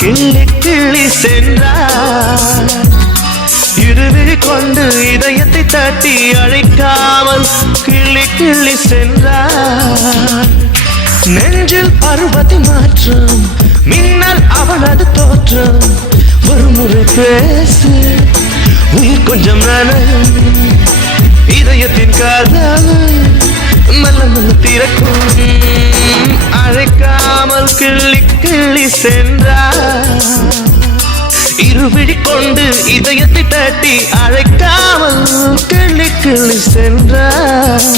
கிள்ளி கிள்ளி சென்றார். இருவிழி கொண்டு இதயத்தை தட்டி அழைக்காமல் கிள்ளி கிள்ளி சென்றார். நெஞ்சில் பருவத்தின் மாற்றம், மின்னல் அவளது தோற்றம். ஒரு முறை பேசு, உயிர் கொஞ்சம் நனையும். இதயத்தின் காதல் மெல்ல மெல்ல திறக்கும். அழைக்காமல் கிள்ளி கிள்ளி சென்றார். இருவிழி கொண்டு இதயத்தை தட்டி அழைக்காமல் கிள்ளி கிள்ளி சென்றார்.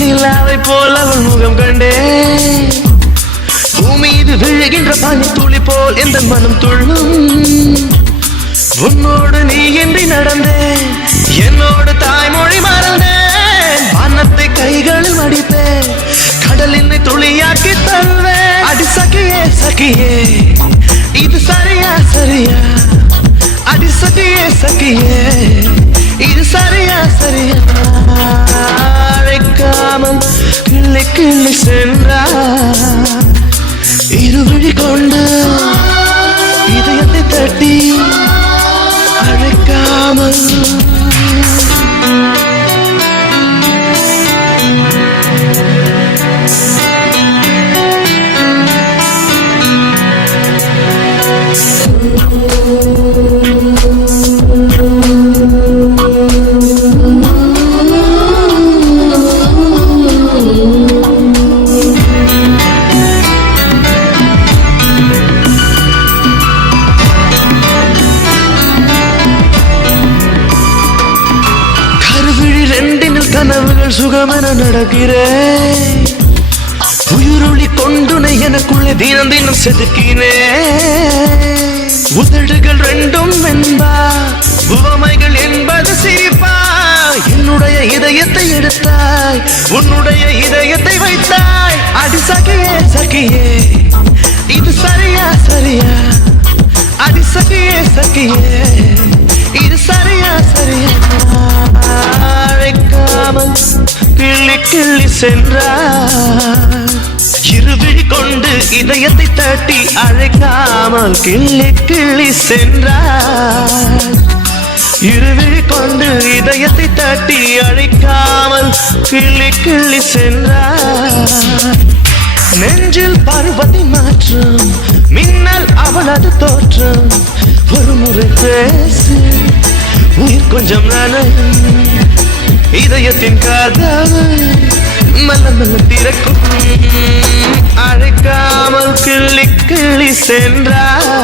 நிலாவை போல் அவள் முகம் கண்டே. பூமீது விழுகின்ற பனி துளி போல் எந்த மனம் துள்ளும். உன்னோடு நீ இன்றி நடந்தேன், என்னோடு தாய்மொழி மறந்தேன். வானத்தை கைகளில் மடிப்பேன், கடலினை துளியாக்கி தள்ளுவேன். அடி சகியே சகியே, இது சரியா சரியா? அடி சகியே சகியே, இது சரியா சரியா? அழைக்காமல் கிள்ளி கிள்ளி சென்றார். இருவிழி கொண்டு இதயத்தை தட்டி அழைக்காமல். கனவுகள் சுகமென நடக்கிறேன். உயிரொளி கொண்டுனை எனக்குள்ளே தினம் தினம் செதுக்கினேன். உதடுகள் ரெண்டும் என்பா, உவமைகள் என்பது சிரிப்பா. என்னுடைய இதயத்தை எடுத்தாய், உன்னுடைய இதயத்தை வைத்தாய். அடி சகியே சகியே, இது சரியா சரியா? அடி சகியே சகியே, இது சரியா சரியா? அழைக்காமல் கிள்ளி கிள்ளி சென்றார். இருவிழி கொண்டு இதயத்தை தட்டி அழைக்காமல் கிள்ளி கிள்ளி சென்றார். இருவிழி கொண்டு இதயத்தை தட்டி அழைக்காமல் கிள்ளி கிள்ளி சென்றார். நெஞ்சில் பருவத்தின் மாற்றம், மின்னல் அவளது தோற்றம். ஒரு முறை பேசு, உயிர் கொஞ்சம் நனையும். இதயத்தின் காதல் மெல்ல மெல்ல திறக்கும். அழைக்காமல் கிள்ளி கிள்ளி சென்றார்.